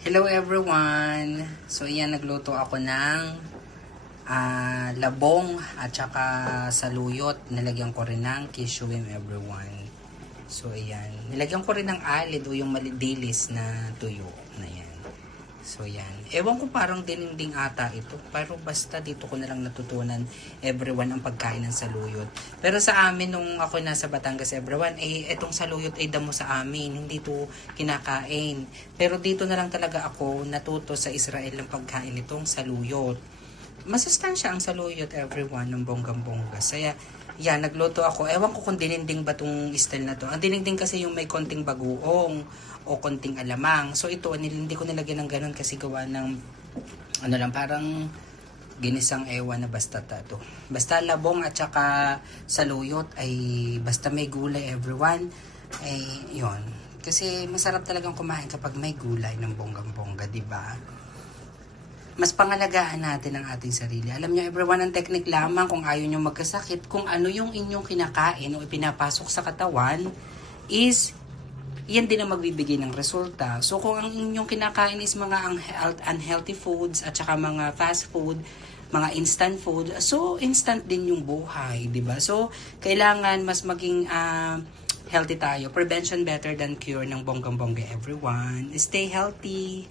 Hello everyone! So iyan, nagluto ako ng labong at saka saluyot. Nilagyan ko rin ng kishwim everyone. So ayan, nilagyan ko rin ng alid o yung malidilis na tuyo na yan. So yan, ewan ko parang dininding ata ito, pero basta dito ko na lang natutunan everyone ang pagkain ng saluyot. Pero sa amin nung ako nasa Batangas everyone, etong saluyot ay damo sa amin, hindi to kinakain. Pero dito na lang talaga ako natuto sa Israel ng pagkain nitong saluyot. Masustansya ang saluyot everyone ng bonggang-bongga. Kaya yan, nagluto ako. Ewan ko kung dininding ba tong style na to. Ang dininding kasi yung may konting bagoong o konting alamang. So ito, hindi ko nilagyan ng ganun kasi gawa ng ano lang, parang ginisang ewan na basta to. Basta labong at saka saluyot ay basta may gulay everyone. Ay yon. Kasi masarap talagang kumain kapag may gulay ng bonggang-bongga, di ba? Mas pangalagaan natin ang ating sarili. Alam niyo everyone, ang technique lamang kung ayaw niyo magkasakit, kung ano yung inyong kinakain o ipinapasok sa katawan is yan din ang magbibigay ng resulta. So kung ang inyong kinakain is mga unhealthy foods at saka mga fast food, mga instant food, so instant din yung buhay, di ba? So kailangan mas maging healthy tayo. Prevention better than cure ng bonggang-bongga everyone. Stay healthy!